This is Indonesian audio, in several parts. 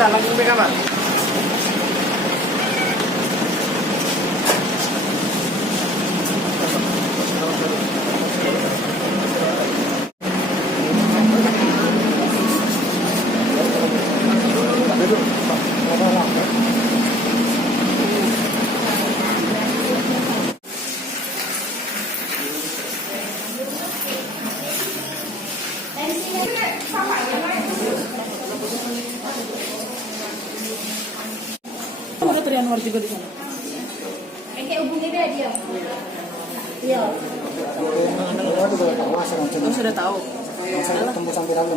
kita langsung ke kamar. Udah Trianwar juga di sana. Kayak hubungi dia. Iya. Oh, sudah tahu. Saya ketemu sampai lalu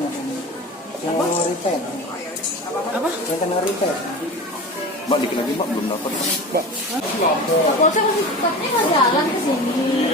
yang repair. Apa? Yang kena repair. Balik lagi Mbak, belum dapat. Polsek katanya nggak jalan ke sini.